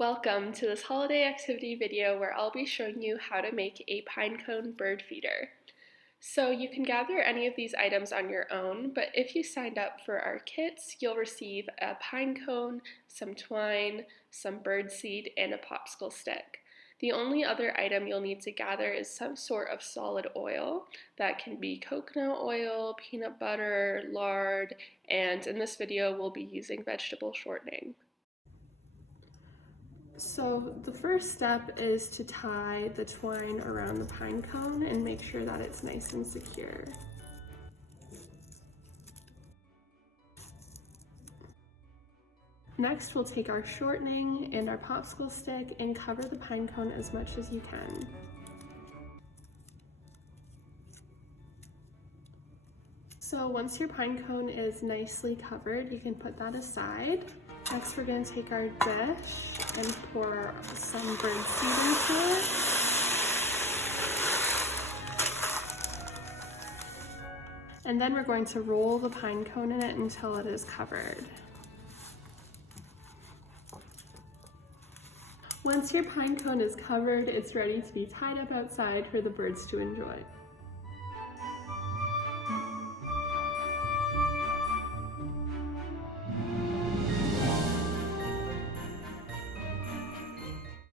Welcome to this holiday activity video where I'll be showing you how to make a pinecone bird feeder. So you can gather any of these items on your own, but if you signed up for our kits, you'll receive a pinecone, some twine, some birdseed, and a popsicle stick. The only other item you'll need to gather is some sort of solid oil. That can be coconut oil, peanut butter, lard, and in this video we'll be using vegetable shortening. So the first step is to tie the twine around the pine cone and make sure that it's nice and secure. Next, we'll take our shortening and our popsicle stick and cover the pine cone as much as you can. So once your pine cone is nicely covered, you can put that aside. Next, we're going to take our dish and pour some birdseed into it. And then we're going to roll the pine cone in it until it is covered. Once your pine cone is covered, it's ready to be tied up outside for the birds to enjoy.